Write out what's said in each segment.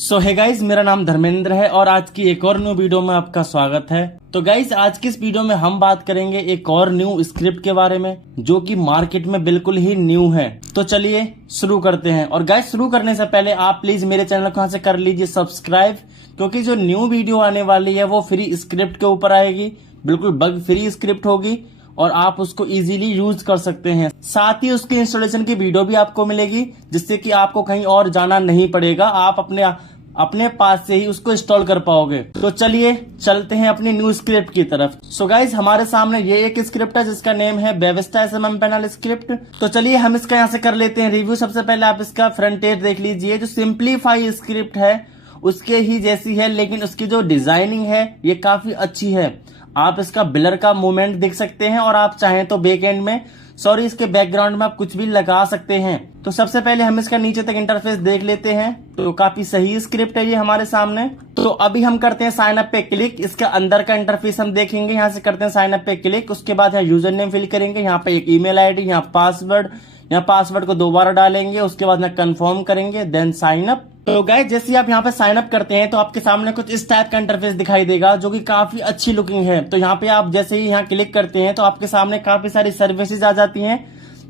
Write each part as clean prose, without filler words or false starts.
सो है गाइज, मेरा नाम धर्मेंद्र है और आज की एक और न्यू वीडियो में आपका स्वागत है। तो गाइज, आज की इस वीडियो में हम बात करेंगे एक और न्यू स्क्रिप्ट के बारे में जो कि मार्केट में बिल्कुल ही न्यू है। तो चलिए शुरू करते हैं। और गाइज, शुरू करने से पहले आप प्लीज मेरे चैनल को यहाँ से कर लीजिए सब्सक्राइब, क्योंकि जो न्यू वीडियो आने वाली है वो फ्री स्क्रिप्ट के ऊपर आएगी, बिल्कुल बग फ्री स्क्रिप्ट होगी और आप उसको इजीली यूज कर सकते हैं। साथ ही उसके इंस्टॉलेशन की वीडियो भी आपको मिलेगी, जिससे कि आपको कहीं और जाना नहीं पड़ेगा, आप अपने पास से ही उसको इंस्टॉल कर पाओगे। तो चलिए चलते हैं अपनी न्यू स्क्रिप्ट की तरफ। सो गाइज, हमारे सामने ये एक स्क्रिप्ट है जिसका नेम है बेविस्टा एसएमएम पैनल स्क्रिप्ट। तो चलिए हम इसका यहाँ से कर लेते हैं रिव्यू। सबसे पहले आप इसका फ्रंट एज देख लीजिए। जो सिंपलीफाई स्क्रिप्ट है उसके ही जैसी है, लेकिन उसकी जो डिजाइनिंग है ये काफी अच्छी है। आप इसका बिलर का मूवमेंट देख सकते हैं और आप चाहें तो बैक एंड में इसके बैकग्राउंड में आप कुछ भी लगा सकते हैं। तो सबसे पहले हम इसका नीचे तक इंटरफेस देख लेते हैं। तो काफी सही स्क्रिप्ट है ये हमारे सामने। तो अभी हम करते हैं साइन अप पे क्लिक। इसके अंदर का इंटरफेस हम देखेंगे। यहाँ से करते हैं साइन अप पे क्लिक। उसके बाद यहाँ यूजर नेम फिल करेंगे, यहाँ पे एक ईमेल आईडी, यहाँ पासवर्ड को दोबारा डालेंगे। उसके बाद यहाँ कंफर्म करेंगे, देन साइन अप। तो गाइस, जैसे आप यहाँ पे साइन अप करते हैं तो आपके सामने कुछ इस टाइप का इंटरफेस दिखाई देगा जो कि काफी अच्छी लुकिंग है। तो यहाँ पे आप जैसे ही यहाँ क्लिक करते हैं तो आपके सामने काफी सारी सर्विसेज आ जाती हैं,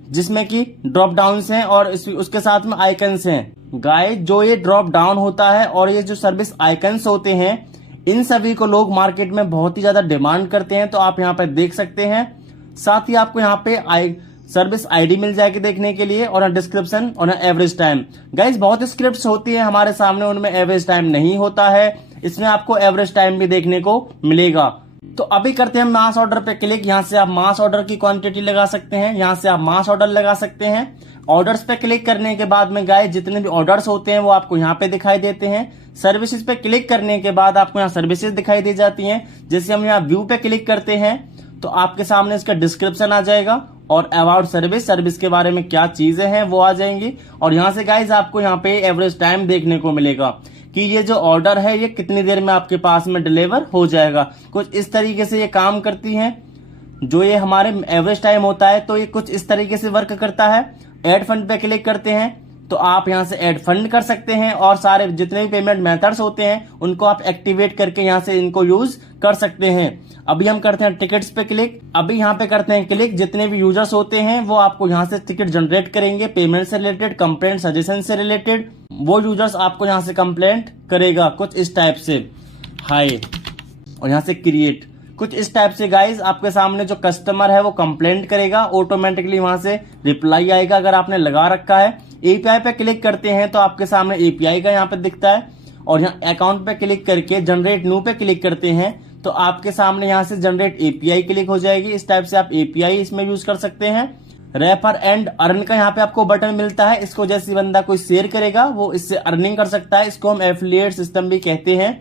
जिसमें कि ड्रॉप डाउन हैं और उसके साथ में आइकन्स हैं। गाइस, जो ये ड्रॉप डाउन होता है और ये जो सर्विस आइकन्स होते हैं, इन सभी को लोग मार्केट में बहुत ही ज्यादा डिमांड करते हैं। तो आप यहाँ पे देख सकते हैं। साथ ही आपको यहाँ पे सर्विस आईडी मिल जाएगी देखने के लिए, और डिस्क्रिप्शन और एवरेज टाइम। गाइस, बहुत स्क्रिप्ट्स होती है हमारे सामने, उनमें एवरेज टाइम नहीं होता है। इसमें आपको एवरेज टाइम भी देखने को मिलेगा। तो अभी करते हैं मास ऑर्डर पे क्लिक। यहाँ से आप मास ऑर्डर की क्वांटिटी लगा सकते हैं, यहाँ से आप मास ऑर्डर लगा सकते हैं। ऑर्डर्स पे क्लिक करने के बाद में गाइस, जितने भी ऑर्डर्स होते हैं वो आपको यहाँ पे दिखाई देते हैं। सर्विसेज पे क्लिक करने के बाद आपको यहाँ सर्विसेज दिखाई दी जाती हैं। जैसे हम यहाँ व्यू पे क्लिक करते हैं तो आपके सामने इसका डिस्क्रिप्शन आ जाएगा और अबाउट सर्विस के बारे में क्या चीजें हैं वो आ जाएंगी। और यहाँ से गाइज आपको यहाँ पे एवरेज टाइम देखने को मिलेगा कि ये जो ऑर्डर है ये कितनी देर में आपके पास में डिलीवर हो जाएगा। कुछ इस तरीके से ये काम करती है। जो ये हमारे एवरेज टाइम होता है तो ये कुछ इस तरीके से वर्क करता है। एड फंड पे क्लिक करते हैं तो आप यहाँ से ऐड फंड कर सकते हैं और सारे जितने भी पेमेंट मेथड्स होते हैं उनको आप एक्टिवेट करके यहाँ से इनको यूज कर सकते हैं। अभी हम करते हैं टिकट्स पे क्लिक। अभी यहाँ पे करते हैं क्लिक। जितने भी यूजर्स होते हैं वो आपको यहाँ से टिकट जनरेट करेंगे, पेमेंट से रिलेटेड, कंप्लेंट सजेशन से रिलेटेड। वो यूजर्स आपको यहाँ से कंप्लेंट करेगा कुछ इस टाइप से, हाय, और यहाँ से क्रिएट कुछ इस टाइप से। गाइज, आपके सामने जो कस्टमर है वो कंप्लेंट करेगा, ऑटोमेटिकली वहां से रिप्लाई आएगा अगर आपने लगा रखा है। एपीआई पे क्लिक करते हैं तो आपके सामने एपीआई का यहाँ पे दिखता है, और यहाँ अकाउंट पे क्लिक करके जनरेट न्यू पे क्लिक करते हैं तो आपके सामने यहाँ से जनरेट एपीआई क्लिक हो जाएगी। इस टाइप से आप एपीआई इसमें यूज कर सकते हैं। रेफर एंड अर्न का यहाँ पे आपको बटन मिलता है। इसको जैसे बंदा कोई शेयर करेगा वो इससे अर्निंग कर सकता है। इसको हम एफिलिएट सिस्टम भी कहते हैं।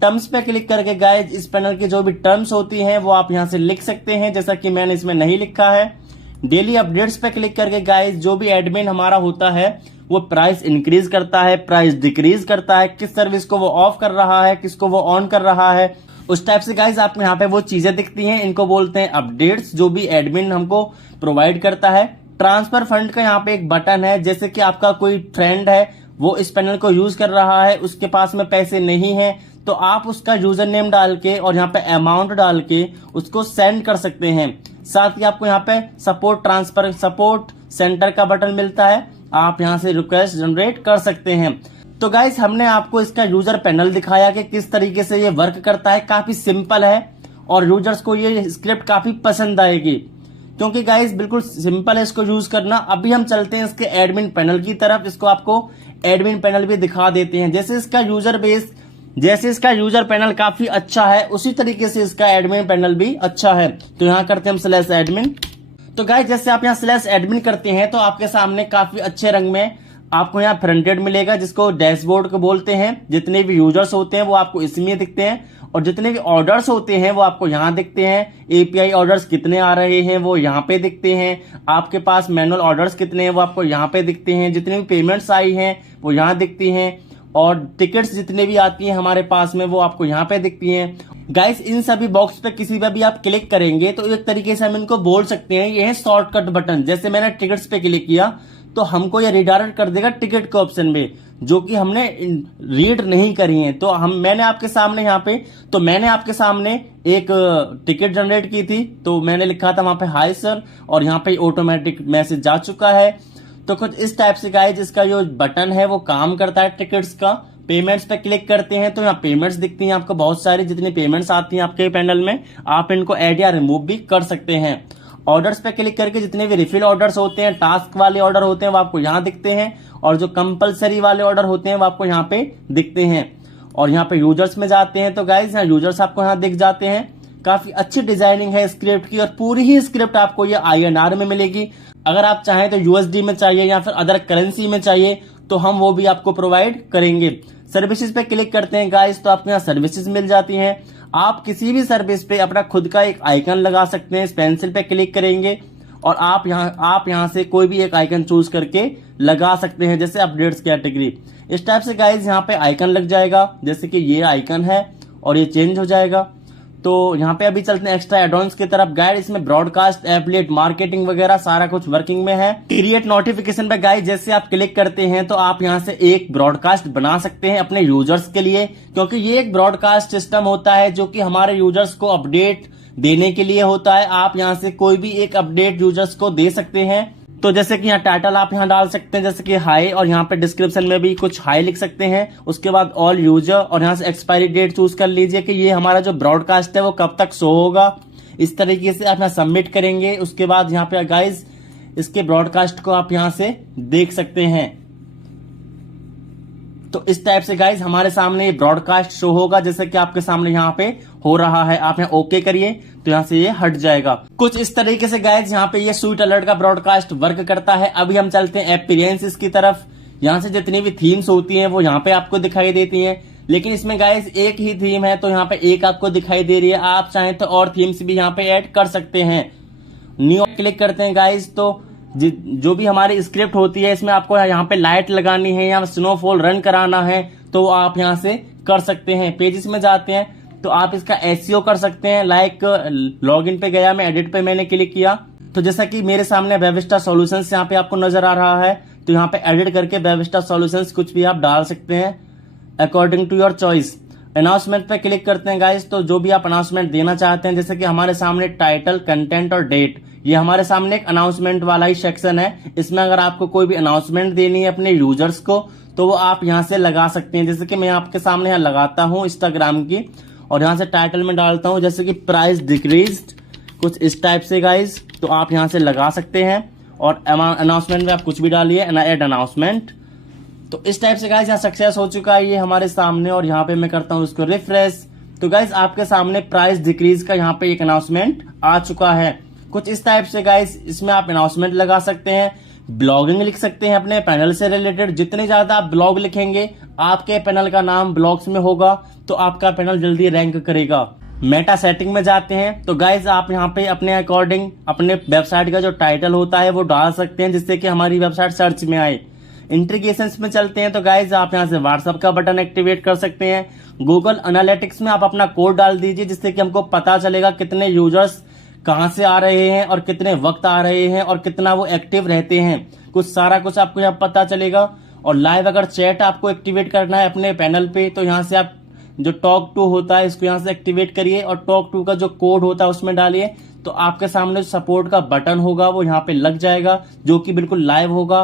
टर्म्स पे क्लिक करके गाइज, इस पैनल की जो भी टर्म्स होती हैं वो आप यहाँ से लिख सकते हैं, जैसा कि मैंने इसमें नहीं लिखा है। डेली अपडेट्स पे क्लिक करके गाइज, जो भी एडमिन हमारा होता है वो प्राइस इंक्रीज करता है, प्राइस डिक्रीज करता है, किस सर्विस को वो ऑफ कर रहा है, किसको वो ऑन कर रहा है, उस टाइप से गाइज आपको यहाँ पे वो चीजें दिखती हैं। इनको बोलते हैं अपडेट्स, जो भी एडमिन हमको प्रोवाइड करता है। ट्रांसफर फंड का यहाँ पे एक बटन है। जैसे कि आपका कोई फ्रेंड है वो इस पैनल को यूज कर रहा है, उसके पास में पैसे नहीं है, तो आप उसका यूजर नेम डाल के और यहाँ पे अमाउंट डाल के उसको सेंड कर सकते हैं। साथ ही आपको यहाँ पे सपोर्ट सेंटर का बटन मिलता है, आप यहाँ से रिक्वेस्ट जनरेट कर सकते हैं। तो गाइस, हमने आपको इसका यूजर पैनल दिखाया कि किस तरीके से ये वर्क करता है। काफी सिंपल है और यूजर्स को ये स्क्रिप्ट काफी पसंद आएगी, क्योंकि गाइस बिल्कुल सिंपल है इसको यूज करना। अभी हम चलते हैं इसके एडमिन पैनल की तरफ। इसको आपको एडमिन पैनल भी दिखा देते हैं। जैसे इसका यूजर पैनल काफी अच्छा है, उसी तरीके से इसका एडमिन पैनल भी अच्छा है। तो यहाँ करते हैं हम स्लैश एडमिन। तो गाइस, जैसे आप यहाँ स्लैश एडमिन करते हैं तो आपके सामने काफी अच्छे रंग में आपको यहाँ फ्रंटेड मिलेगा, जिसको डैशबोर्ड को बोलते हैं। जितने भी यूजर्स होते हैं वो आपको इसमें दिखते हैं, और जितने भी ऑर्डर्स होते हैं वो आपको यहाँ दिखते हैं। एपीआई ऑर्डर्स कितने आ रहे हैं वो यहाँ पे दिखते हैं। आपके पास मैनुअल ऑर्डर्स कितने हैं वो आपको यहाँ पे दिखते हैं। जितनी भी पेमेंट्स आई हैं वो यहाँ दिखती हैं, और टिकट्स जितने भी आती हैं हमारे पास में वो आपको यहाँ पे दिखती हैं। गाइस, इन सभी बॉक्स पे किसी पे भी आप क्लिक करेंगे तो एक तरीके से हम इनको बोल सकते हैं ये है शॉर्टकट बटन। जैसे मैंने टिकट्स पे क्लिक किया तो हमको ये रिडायरेक्ट कर देगा टिकट के ऑप्शन में। जो कि हमने रीड नहीं करी है। तो मैंने आपके सामने एक टिकट जनरेट की थी, तो मैंने लिखा था वहां पे हाय सर, और यहाँ पे ऑटोमेटिक मैसेज जा चुका है। तो कुछ इस टाइप से गाइज इसका जो बटन है वो काम करता है टिकट्स का। पेमेंट्स पे क्लिक करते हैं तो यहाँ पेमेंट्स दिखती हैं आपको बहुत सारी, जितनी पेमेंट्स आती हैं आपके पैनल में आप इनको ऐड या रिमूव भी कर सकते हैं। ऑर्डर्स पे क्लिक करके जितने भी रिफिल ऑर्डर्स होते हैं, टास्क वाले ऑर्डर होते हैं वो आपको यहाँ दिखते हैं, और जो कंपलसरी वाले ऑर्डर होते हैं वो आपको यहाँ पे दिखते हैं। और यहाँ पे यूजर्स में जाते हैं तो गाइज यहाँ यूजर्स आपको यहाँ दिख जाते हैं। काफी अच्छी डिजाइनिंग है स्क्रिप्ट की, और पूरी ही स्क्रिप्ट आपको ये INR में मिलेगी। अगर आप चाहें तो USD में चाहिए या फिर अदर करेंसी में चाहिए तो हम वो भी आपको प्रोवाइड करेंगे। सर्विसेज पे क्लिक करते हैं गाइस तो आपको यहाँ सर्विसेज मिल जाती हैं। आप किसी भी सर्विस पे अपना खुद का एक आइकन लगा सकते हैं। इस पेंसिल पे क्लिक करेंगे और आप यहाँ से कोई भी एक आइकन चूज करके लगा सकते हैं, जैसे अपडेट्स कैटेगरी। इस टाइप से गाइस यहाँ पे आइकन लग जाएगा, जैसे कि ये आइकन है और ये चेंज हो जाएगा। तो यहाँ पे अभी चलते हैं एक्स्ट्रा एडॉन्स की तरफ। गाइड इसमें ब्रॉडकास्ट, एफिलिएट मार्केटिंग वगैरह सारा कुछ वर्किंग में है। क्रिएट नोटिफिकेशन पे गाइड जैसे आप क्लिक करते हैं तो आप यहाँ से एक ब्रॉडकास्ट बना सकते हैं अपने यूजर्स के लिए, क्योंकि ये एक ब्रॉडकास्ट सिस्टम होता है जो कि हमारे यूजर्स को अपडेट देने के लिए होता है। आप यहाँ से कोई भी एक अपडेट यूजर्स को दे सकते हैं। तो जैसे कि यहाँ टाइटल आप यहाँ डाल सकते हैं जैसे कि हाई, और यहाँ पे डिस्क्रिप्शन में भी कुछ हाई लिख सकते हैं। उसके बाद ऑल यूजर, और यहाँ से एक्सपायरी डेट चूज कर लीजिए कि ये हमारा जो ब्रॉडकास्ट है वो कब तक शो होगा। इस तरीके से आप यहाँ सबमिट करेंगे। उसके बाद यहाँ पे गाइज इसके ब्रॉडकास्ट को आप यहाँ से देख सकते हैं। तो इस टाइप से गाइज हमारे सामने ये ब्रॉडकास्ट शो होगा, जैसे कि आपके सामने यहाँ पे हो रहा है। आप यहाँ ओके करिए तो यहाँ से ये हट जाएगा। कुछ इस तरीके से गाइज यहाँ पे ये स्वीट अलर्ट का ब्रॉडकास्ट वर्क करता है। अभी हम चलते हैं अपीयरेंसेस की तरफ। यहाँ से जितनी भी थीम्स होती हैं वो यहाँ पे आपको दिखाई देती हैं, लेकिन इसमें गाइज एक ही थीम है तो यहाँ पे एक आपको दिखाई दे रही है। आप चाहें तो और थीम्स भी यहाँ पे ऐड कर सकते हैं। न्यू क्लिक करते हैं गाइज तो जो भी हमारी स्क्रिप्ट होती है इसमें आपको यहाँ पे लाइट लगानी है या स्नोफॉल रन कराना है तो आप यहाँ से कर सकते हैं। पेजेस में जाते हैं तो आप इसका SEO कर सकते हैं। लाइक लॉगिन पे गया मैं, एडिट पे मैंने क्लिक किया तो जैसा कि मेरे सामने वेबस्टा सॉल्यूशंस यहाँ पे आपको नजर आ रहा है, तो यहाँ पे एडिट करके वेबस्टा सॉल्यूशंस कुछ भी आप डाल सकते हैं according to your choice. Announcement पे क्लिक करते हैं गाइस तो जो भी आप अनाउंसमेंट देना चाहते हैं, जैसे कि हमारे सामने टाइटल, कंटेंट और डेट, ये हमारे सामने एक अनाउंसमेंट वाला ही सेक्शन है। इसमें अगर आपको कोई भी अनाउंसमेंट देनी है अपने यूजर्स को तो वो आप यहाँ से लगा सकते हैं। जैसे कि मैं आपके सामने यहाँ लगाता हूँ इंस्टाग्राम की, और यहाँ से टाइटल में डालता हूँ जैसे कि प्राइस डिक्रीज्ड, कुछ इस टाइप से गाइज, तो आप यहाँ से लगा सकते हैं। और अनाउंसमेंट में आप कुछ भी डालिए, एड अनाउंसमेंट। तो इस टाइप से गाइज यहाँ सक्सेस हो चुका है ये हमारे सामने, और यहाँ पे मैं करता हूँ इसको रिफ्रेश। तो गाइज आपके सामने प्राइस डिक्रीज का यहाँ पे एक अनाउंसमेंट आ चुका है। कुछ इस टाइप से गाइज इसमें आप अनाउंसमेंट लगा सकते हैं, ब्लॉगिंग लिख सकते हैं अपने पैनल से रिलेटेड। जितने ज्यादा आप ब्लॉग लिखेंगे, आपके पैनल का नाम ब्लॉग्स में होगा तो आपका पैनल जल्दी रैंक करेगा। मेटा सेटिंग में जाते हैं तो गाइज आप यहाँ पे अपने अकॉर्डिंग अपने वेबसाइट का जो टाइटल होता है वो डाल सकते हैं, जिससे कि हमारी वेबसाइट सर्च में आए। इंटीग्रेशंस में चलते हैं तो गाइज आप यहाँ से व्हाट्सएप का बटन एक्टिवेट कर सकते हैं। गूगल एनालिटिक्स में आप अपना कोड डाल दीजिए, जिससे कि हमको पता चलेगा कितने यूजर्स कहां से आ रहे हैं और कितने वक्त आ रहे हैं और कितना वो एक्टिव रहते हैं। कुछ सारा कुछ आपको यहाँ पता चलेगा। और लाइव अगर चैट आपको एक्टिवेट करना है अपने पैनल पे तो यहाँ से आप जो टॉक टू होता है इसको यहाँ से एक्टिवेट करिए, और टॉक टू का जो कोड होता है उसमें डालिए, तो आपके सामने सपोर्ट का बटन होगा वो यहाँ पे लग जाएगा, जो कि बिल्कुल लाइव होगा।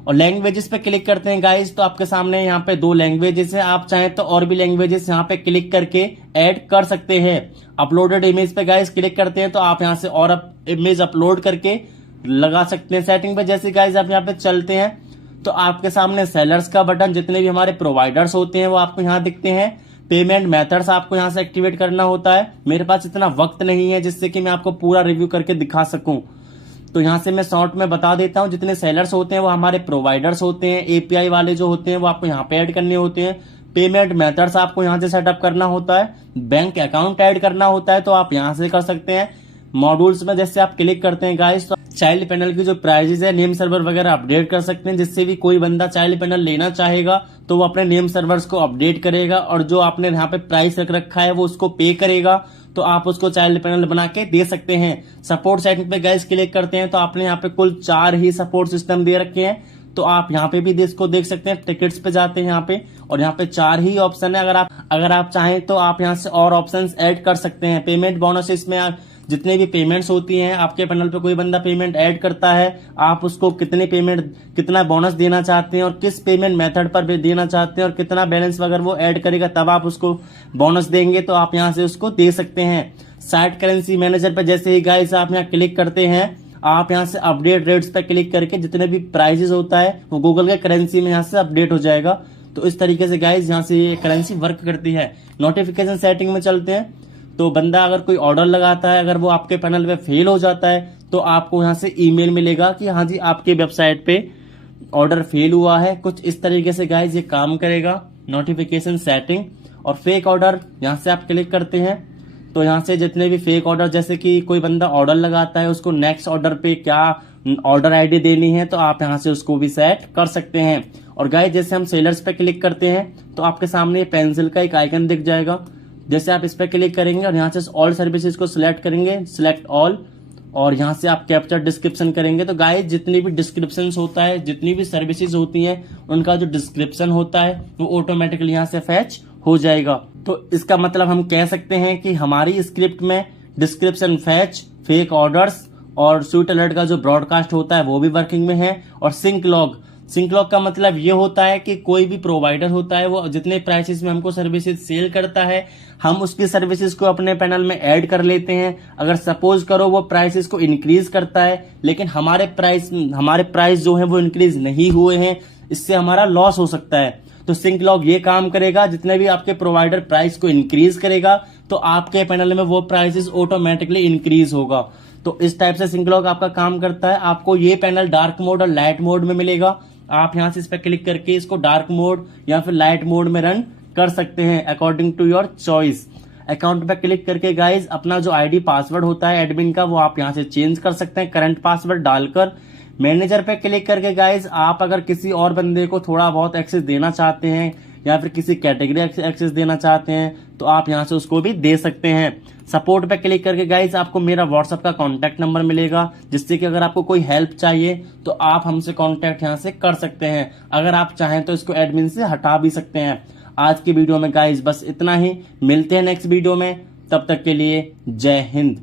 और लैंग्वेजेस पे क्लिक करते हैं गाइस तो आपके सामने यहाँ पे 2 लैंग्वेजेस हैं। आप चाहें तो और भी लैंग्वेजेस यहाँ पे क्लिक करके ऐड कर सकते हैं। अपलोडेड इमेज पे गाइस क्लिक करते हैं तो आप यहाँ से और इमेज अपलोड करके लगा सकते हैं। सेटिंग पे जैसे गाइस आप यहाँ पे चलते हैं तो आपके सामने सेलर्स का बटन, जितने भी हमारे प्रोवाइडर्स होते हैं वो आपको यहाँ दिखते हैं। पेमेंट मेथड्स आपको यहाँ से एक्टिवेट करना होता है। मेरे पास इतना वक्त नहीं है जिससे कि मैं आपको पूरा रिव्यू करके दिखा सकूं, तो यहाँ से मैं शॉर्ट में बता देता हूँ। जितने सेलर्स होते हैं वो हमारे प्रोवाइडर्स होते हैं। एपीआई वाले जो होते हैं वो आपको यहाँ पे ऐड करने होते हैं। पेमेंट मेथड्स आपको यहाँ से सेटअप करना होता है। बैंक अकाउंट ऐड करना होता है तो आप यहाँ से कर सकते हैं। मॉड्यूल्स में जैसे आप क्लिक करते हैं गाइस तो चाइल्ड पैनल की जो प्राइजेस है, नेम सर्वर वगैरह अपडेट कर सकते हैं, जिससे भी कोई बंदा चाइल्ड पैनल लेना चाहेगा तो वो अपने नेम सर्वर्स को अपडेट करेगा, और जो आपने यहाँ पे प्राइस रख रखा है वो उसको पे करेगा, तो आप उसको चाइल्ड पैनल बना के दे सकते हैं। सपोर्ट सेटिंग पे गाइस क्लिक करते हैं तो आपने यहाँ पे कुल 4 ही सपोर्ट सिस्टम दे रखे हैं, तो आप यहाँ पे भी इसको देख सकते हैं। टिकट्स पे जाते हैं यहाँ पे, और यहाँ पे 4 ही ऑप्शन है। अगर आप चाहें तो आप यहाँ से और ऑप्शंस ऐड कर सकते हैं। पेमेंट बोनस, इसमें आप जितने भी पेमेंट्स होती हैं, आपके पैनल पे कोई बंदा पेमेंट ऐड करता है, आप उसको कितना बोनस देना चाहते हैं और किस पेमेंट मेथड पर देना चाहते हैं और कितना बैलेंस वगैरह वो ऐड करेगा तब आप उसको बोनस देंगे, तो आप यहाँ से उसको दे सकते हैं। साइट करेंसी मैनेजर पर जैसे ही गाइस आप यहाँ क्लिक करते हैं, आप यहाँ से अपडेट रेट्स पे क्लिक करके जितने भी प्राइसेस होता है वो गूगल के करेंसी में यहाँ से अपडेट हो जाएगा। तो इस तरीके से गाइस यहाँ से ये करेंसी वर्क करती है। नोटिफिकेशन सेटिंग में चलते हैं, तो बंदा अगर कोई ऑर्डर लगाता है, अगर वो आपके पैनल पे फेल हो जाता है, तो आपको यहाँ से ईमेल मिलेगा कि हाँ जी आपके वेबसाइट पे ऑर्डर फेल हुआ है। कुछ इस तरीके से गाइस ये काम करेगा। नोटिफिकेशन सेटिंग और फेक ऑर्डर, यहाँ से आप क्लिक करते हैं तो यहाँ से जितने भी फेक ऑर्डर, जैसे कि कोई बंदा ऑर्डर लगाता है, उसको नेक्स्ट ऑर्डर पे क्या ऑर्डर आईडी देनी है, तो आप यहाँ से उसको भी सेट कर सकते हैं। और गाइस जैसे हम सेलर्स पे क्लिक करते हैं तो आपके सामने पेंसिल का एक आइकन दिख जाएगा। जैसे आप इस पे क्लिक करेंगे और यहाँ से ऑल सर्विसेज को सिलेक्ट करेंगे, सिलेक्ट ऑल, और यहाँ से आप कैप्चर डिस्क्रिप्शन करेंगे। तो गाइस जितनी भी डिस्क्रिप्शन होता है, जितनी भी सर्विसेज होती हैं, उनका जो डिस्क्रिप्शन होता है वो ऑटोमेटिकली यहाँ से फैच हो जाएगा। तो इसका मतलब हम कह सकते हैं कि हमारी स्क्रिप्ट में डिस्क्रिप्शन फैच, फेक ऑर्डर्स और स्वीट अलर्ट का जो ब्रॉडकास्ट होता है वो भी वर्किंग में है। और सिंक लॉग का मतलब ये होता है कि कोई भी प्रोवाइडर होता है वो जितने प्राइसेस में हमको सर्विसेज सेल करता है, हम उसकी सर्विसेज को अपने पैनल में ऐड कर लेते हैं। अगर सपोज करो वो प्राइसेस को इंक्रीज करता है, लेकिन हमारे प्राइस जो है वो इंक्रीज नहीं हुए हैं, इससे हमारा लॉस हो सकता है। तो सिंक लॉग ये काम करेगा, जितने भी आपके प्रोवाइडर प्राइस को इंक्रीज करेगा तो आपके पैनल में वो प्राइसेस ऑटोमेटिकली इंक्रीज होगा। तो इस टाइप से सिंक लॉग आपका काम करता है। आपको ये पैनल डार्क मोड और लाइट मोड में मिलेगा। आप यहाँ से इस पर क्लिक करके इसको डार्क मोड या फिर लाइट मोड में रन कर सकते हैं according to your choice. Account पे क्लिक करके गाइस अपना जो आईडी पासवर्ड होता है एडमिन का, वो आप यहाँ से चेंज कर सकते हैं करंट पासवर्ड डालकर। मैनेजर पे क्लिक करके गाइस आप अगर किसी और बंदे को थोड़ा बहुत एक्सेस देना चाहते हैं या फिर किसी कैटेगरी एक्सेस देना चाहते हैं तो आप यहाँ से उसको भी दे सकते हैं। सपोर्ट पे क्लिक करके गाइस आपको मेरा व्हाट्सएप का कॉन्टैक्ट नंबर मिलेगा, जिससे कि अगर आपको कोई हेल्प चाहिए तो आप हमसे कॉन्टैक्ट यहाँ से कर सकते हैं। अगर आप चाहें तो इसको एडमिन से हटा भी सकते हैं। आज की वीडियो में गाइस बस इतना ही, मिलते हैं नेक्स्ट वीडियो में, तब तक के लिए जय हिंद।